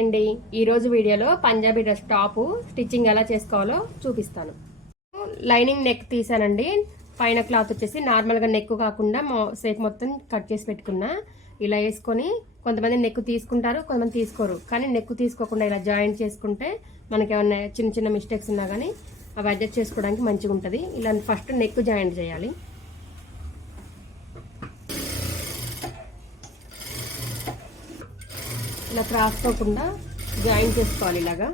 Hi అండి, ఈరోజు వీడియోలో పంజాబీ డ్రెస్ టాప్ స్టిచ్చింగ్ ఎలా చేసుకోవాలో చూపిస్తాను. లైనింగ్ నెక్ తీసానండి. పైన క్లాత్ వచ్చేసి నార్మల్గా నెక్ కాకుండా సేపు మొత్తం కట్ చేసి పెట్టుకున్నా. ఇలా వేసుకొని కొంతమంది నెక్ తీసుకుంటారు, కొంతమంది తీసుకోరు. కానీ నెక్ తీసుకోకుండా ఇలా జాయింట్ చేసుకుంటే మనకి ఏమన్నా చిన్న చిన్న మిస్టేక్స్ ఉన్నా కానీ అవి అడ్జస్ట్ చేసుకోవడానికి మంచిగా ఉంటుంది. ఇలా ఫస్ట్ నెక్ జాయింట్ చేయాలి. ఇలా క్రాస్ పోకుండా జాయిన్ చేసుకోవాలి. ఇలాగా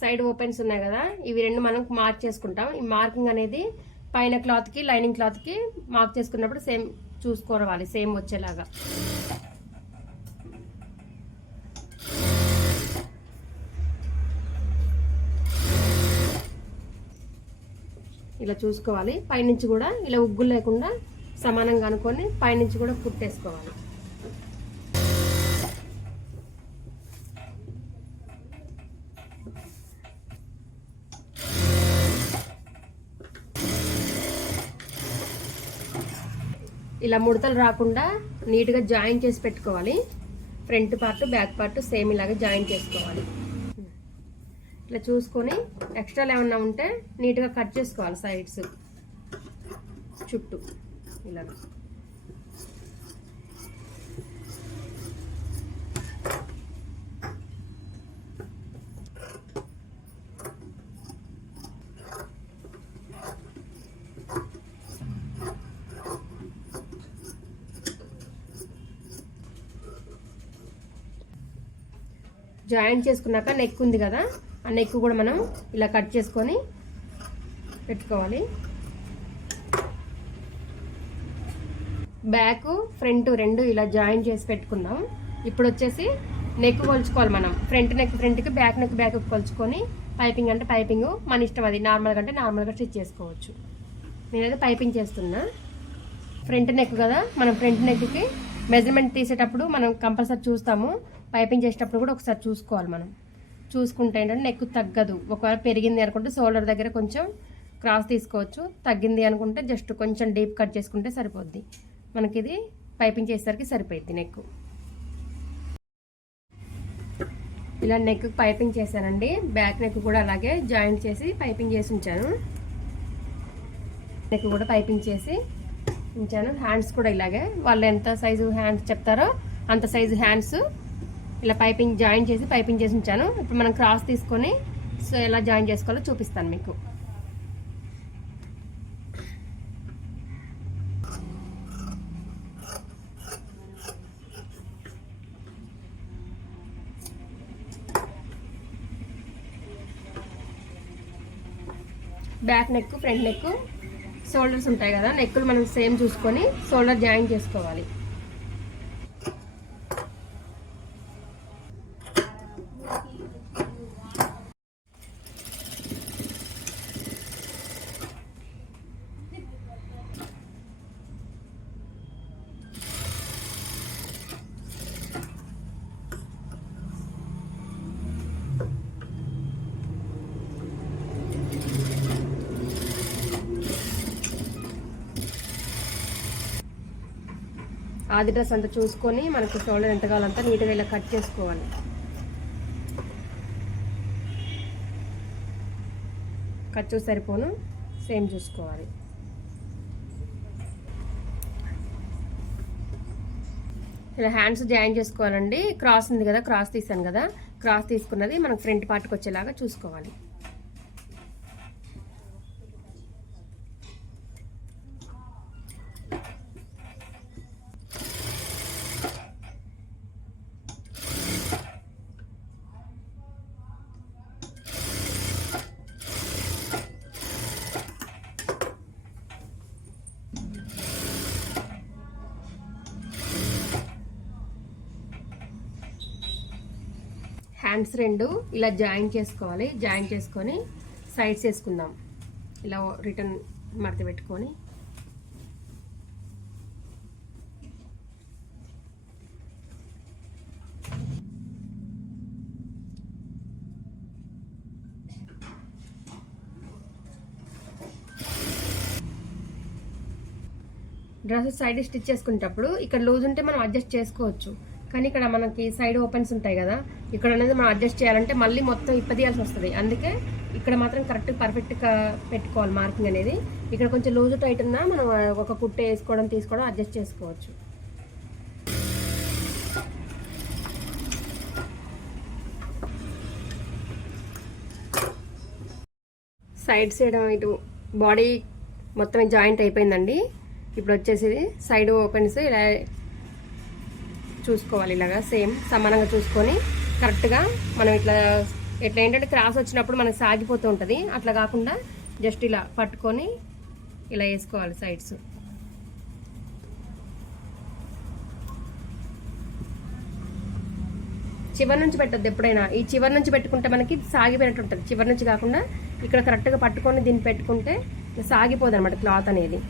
సైడ్ ఓపెన్స్ ఉన్నాయి కదా, ఇవి రెండు మనం మార్క్ చేసుకుంటాం. ఈ మార్కింగ్ అనేది పైన క్లాత్కి లైనింగ్ క్లాత్కి మార్క్ చేసుకున్నప్పుడు సేమ్ చూసుకోవాలి, సేమ్ వచ్చేలాగా. ఇలా చూసుకోవాలి. పైనుంచి కూడా ఇలా ఉగ్గులు లేకుండా సమానంగా అనుకొని పైనుంచి కూడా కుట్టేసుకోవాలి. ఇలా ముడతలు రాకుండా నీట్గా జాయిన్ చేసి పెట్టుకోవాలి. Front part back part same ఇలాగే జాయిన్ చేసుకోవాలి. ఇట్లా చూసుకొని ఎక్స్ట్రాలు ఏమన్నా ఉంటే నీట్గా కట్ చేసుకోవాలి. సైడ్స్ చుట్టూ ఇలా జాయింట్ చేసుకున్నాక నెక్ ఉంది కదా, ఆ నెక్ కూడా మనం ఇలా కట్ చేసుకొని పెట్టుకోవాలి. బ్యాక్ ఫ్రంట్ రెండు ఇలా జాయిన్ చేసి పెట్టుకుందాం. ఇప్పుడు వచ్చేసి నెక్ కొలుచుకోవాలి మనం. ఫ్రంట్ నెక్ ఫ్రంట్కి, బ్యాక్ నెక్ బ్యాక్ కొలుచుకొని పైపింగ్ అంటే పైపింగ్ మన ఇష్టం. అది నార్మల్గా అంటే నార్మల్గా స్టిచ్ చేసుకోవచ్చు. నేనైతే పైపింగ్ చేస్తున్నా. ఫ్రంట్ నెక్ కదా, మనం ఫ్రంట్ నెక్కి మెజర్మెంట్ తీసేటప్పుడు మనం కంపల్సరీ చూస్తాము. పైపింగ్ చేసేటప్పుడు కూడా ఒకసారి చూసుకోవాలి. మనం చూసుకుంటే ఏంటంటే నెక్ తగ్గదు. ఒకవేళ పెరిగింది అనుకుంటే షోల్డర్ దగ్గర కొంచెం క్రాస్ తీసుకోవచ్చు. తగ్గింది అనుకుంటే జస్ట్ కొంచెం డీప్ కట్ చేసుకుంటే సరిపోద్ది. మనకి ఇది పైపింగ్ చేసేసరికి సరిపోద్ది నెక్. ఇలా నెక్ పైపింగ్ చేశానండి. బ్యాక్ నెక్ కూడా అలాగే జాయింట్ చేసి పైపింగ్ చేసి ఉంచాను. నెక్ కూడా పైపింగ్ చేసి ఉంచాను. హ్యాండ్స్ కూడా ఇలాగే వాళ్ళు ఎంత సైజు హ్యాండ్స్ చెప్తారో అంత సైజు హ్యాండ్స్ ఇలా పైపింగ్ జాయిన్ చేసి పైపింగ్ చేసి ఉంచాను. ఇప్పుడు మనం క్రాస్ తీసుకొని సో ఎలా జాయిన్ చేసుకోవాలో చూపిస్తాను మీకు. Back neck front neck shoulders ఉంటాయి కదా, నెక్కులు మనం సేమ్ చూసుకొని షోల్డర్ జాయిన్ చేసుకోవాలి. ఆది డ్రెస్ అంతా చూసుకొని మనకి షోల్డర్ ఎంత కావాలంతా నీట్గా ఇలా కట్ చేసుకోవాలి. ఖర్చు సరిపోను సేమ్ చూసుకోవాలి. ఇలా హ్యాండ్స్ జాయిన్ చేసుకోవాలండి. క్రాస్ ఉంది కదా, క్రాస్ తీసాను కదా, క్రాస్ తీసుకున్నది మనకు ఫ్రంట్ పార్ట్కి వచ్చేలాగా చూసుకోవాలి. హ్యాండ్స్ రెండు ఇలా జాయిన్ చేసుకోవాలి. జాయిన్ చేసుకొని సైడ్స్ వేసుకుందాం. ఇలా రిటర్న్ మడత పెట్టుకొని డ్రెస్ సైడ్ స్టిచ్ చేసుకునేటప్పుడు ఇక్కడ లూజ్ ఉంటే మనం అడ్జస్ట్ చేసుకోవచ్చు, కానీ ఇక్కడ మనకి సైడ్ ఓపెన్స్ ఉంటాయి కదా, ఇక్కడ అనేది మనం అడ్జస్ట్ చేయాలంటే మళ్ళీ మొత్తం ఇప్పదీయాల్సి వస్తుంది. అందుకే ఇక్కడ మాత్రం కరెక్ట్ పర్ఫెక్ట్గా పెట్టుకోవాలి మార్కింగ్ అనేది. ఇక్కడ కొంచెం లూజ్ టైట్ ఉన్నా మనం ఒక కుట్టు వేసుకోవడం తీసుకోవడం అడ్జస్ట్ చేసుకోవచ్చు. సైడ్ సైడ్ ఇటు బాడీ మొత్తం జాయింట్ అయిపోయిందండి. ఇప్పుడు వచ్చేసి సైడ్ ఓపెన్స్ ఇలా చూసుకోవాలి, ఇలాగా సేమ్ సమానంగా చూసుకొని కరెక్ట్గా మనం ఇట్లా ఏంటంటే క్రాస్ వచ్చినప్పుడు మనకి సాగిపోతూ ఉంటుంది, అట్లా కాకుండా జస్ట్ ఇలా పట్టుకొని ఇలా వేసుకోవాలి సైడ్స్. చివరి నుంచి పెట్టద్దు ఎప్పుడైనా, ఈ చివరి నుంచి పెట్టుకుంటే మనకి సాగిపోయినట్టు ఉంటుంది. చివరి నుంచి కాకుండా ఇక్కడ కరెక్ట్గా పట్టుకొని దీన్ని పెట్టుకుంటే సాగిపోదు అనమాట క్లాత్ అనేది.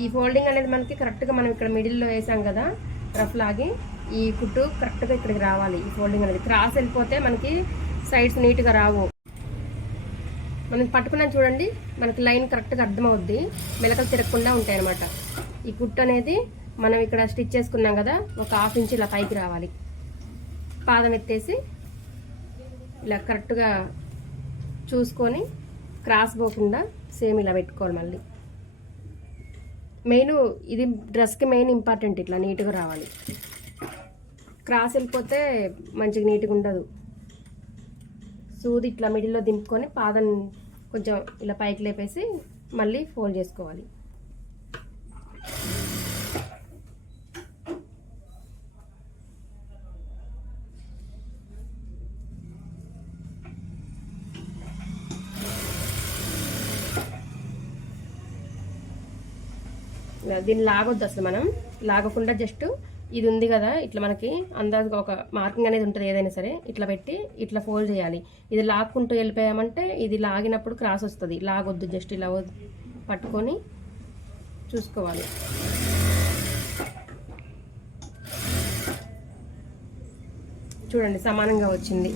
ఈ ఫోల్డింగ్ అనేది మనకి కరెక్ట్గా మనం ఇక్కడ మిడిల్లో వేసాం కదా రఫ్ లాగి, ఈ కుట్టు కరెక్ట్గా ఇక్కడికి రావాలి. ఈ ఫోల్డింగ్ అనేది క్రాస్ వెళ్ళిపోతే మనకి సైడ్స్ నీట్గా రావు. మనం పట్టుకున్నాం చూడండి, మనకి లైన్ కరెక్ట్గా అర్థమవుద్ది, మెలకలు తిరగకుండా ఉంటాయి అన్నమాట. ఈ కుట్టు అనేది మనం ఇక్కడ స్టిచ్ చేసుకున్నాం కదా, ఒక 1/2 ఇంచ్ ఇలా పైకి రావాలి. పాదం ఎత్తేసి ఇలా కరెక్ట్గా చూసుకొని క్రాస్ పోకుండా సేమ్ ఇలా పెట్టుకోవాలి. మళ్ళీ మెయిన్ ఇది డ్రెస్కి మెయిన్ ఇంపార్టెంట్, ఇట్లా నీట్గా రావాలి. క్రాస్ వెళ్ళిపోతే మంచిగా నీట్గా ఉండదు. సూది ఇట్లా మిడిల్లో దింపుకొని పాదం కొంచెం ఇలా పైకి లేపేసి మళ్ళీ ఫోల్డ్ చేసుకోవాలి. దీన్ని లాగొద్దు అసలు, మనం లాగకుండా జస్ట్ ఇది ఉంది కదా ఇట్లా మనకి అందాజుగా ఒక మార్కింగ్ అనేది ఉంటుంది ఏదైనా సరే, ఇట్లా పెట్టి ఇట్లా ఫోల్డ్ చేయాలి. ఇది లాక్కుంటూ వెళ్ళిపోయామంటే ఇది లాగినప్పుడు క్రాస్ వస్తుంది. లాగొద్దు, జస్ట్ ఇలా పట్టుకొని చూసుకోవాలి. చూడండి సమానంగా వచ్చింది.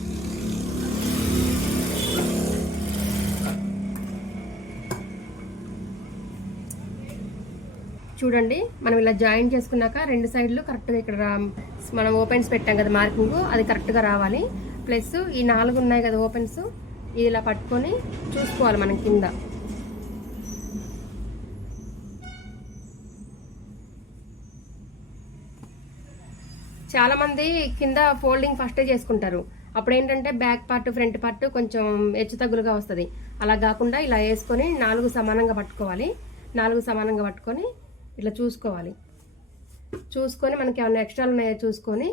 చూడండి మనం ఇలా జాయిన్ చేసుకున్నాక రెండు సైడ్లు కరెక్ట్గా ఇక్కడ మనం ఓపెన్స్ పెట్టాం కదా మార్కింగ్, అది కరెక్ట్గా రావాలి. ప్లస్ ఈ 4 ఉన్నాయి కదా ఓపెన్స్, ఇది ఇలా పట్టుకొని చూసుకోవాలి మనం కింద. చాలామంది కింద ఫోల్డింగ్ ఫస్టే చేసుకుంటారు, అప్పుడు ఏంటంటే బ్యాక్ పార్ట్ ఫ్రంట్ పార్ట్ కొంచెం హెచ్చు తగ్గులుగా వస్తుంది. అలా కాకుండా ఇలా వేసుకొని 4 సమానంగా పట్టుకోవాలి. 4 సమానంగా పట్టుకొని ఇట్లా చూసుకోవాలి. చూసుకొని మనకి ఏమైనా ఎక్స్ట్రాలు ఉన్నాయో చూసుకొని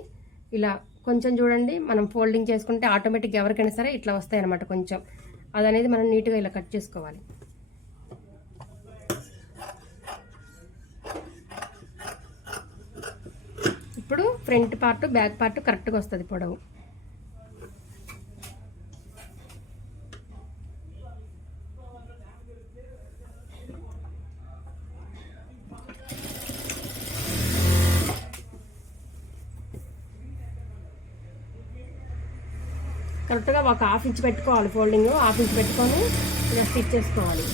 ఇలా కొంచెం చూడండి, మనం ఫోల్డింగ్ చేసుకుంటే ఆటోమేటిక్గా ఎవరికైనా సరే ఇట్లా వస్తాయి అన్నమాట. కొంచెం అదనేది మనం నీట్గా ఇలా కట్ చేసుకోవాలి. ఇప్పుడు ఫ్రంట్ పార్ట్ బ్యాక్ పార్ట్ కరెక్ట్గా వస్తుంది పొడవు. కరెక్ట్గా ఒక 1/2 ఇంచ్ పెట్టుకోవాలి ఫోల్డింగ్, 1/2 ఇంచ్ పెట్టుకొని ఇలా స్టిచ్ చేసుకోవాలి.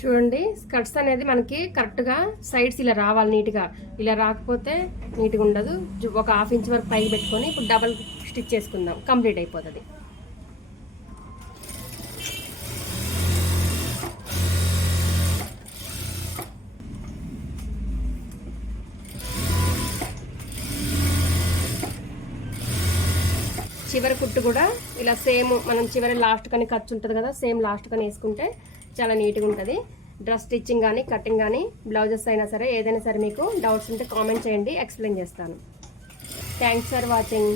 చూడండి స్కర్ట్స్ అనేది మనకి కరెక్ట్గా సైడ్స్ ఇలా రావాలి నీట్గా, ఇలా రాకపోతే నీట్గా ఉండదు. ఒక 1/2 ఇంచ్ వరకు పైకి పెట్టుకొని ఇప్పుడు డబల్ స్టిచ్ చేసుకుందాం, కంప్లీట్ అయిపోతుంది. చివరి కుట్టు కూడా ఇలా సేమ్ మనం చివరి లాస్ట్ కానీ ఖర్చు ఉంటుంది కదా, సేమ్ లాస్ట్ కానీ వేసుకుంటే చాలా నీట్గా ఉంటుంది. డ్రెస్ స్టిచ్చింగ్ కానీ కటింగ్ కానీ బ్లౌజెస్ అయినా సరే ఏదైనా సరే మీకు డౌట్స్ ఉంటే కామెంట్ చేయండి, ఎక్స్ప్లెయిన్ చేస్తాను. Thanks for watching.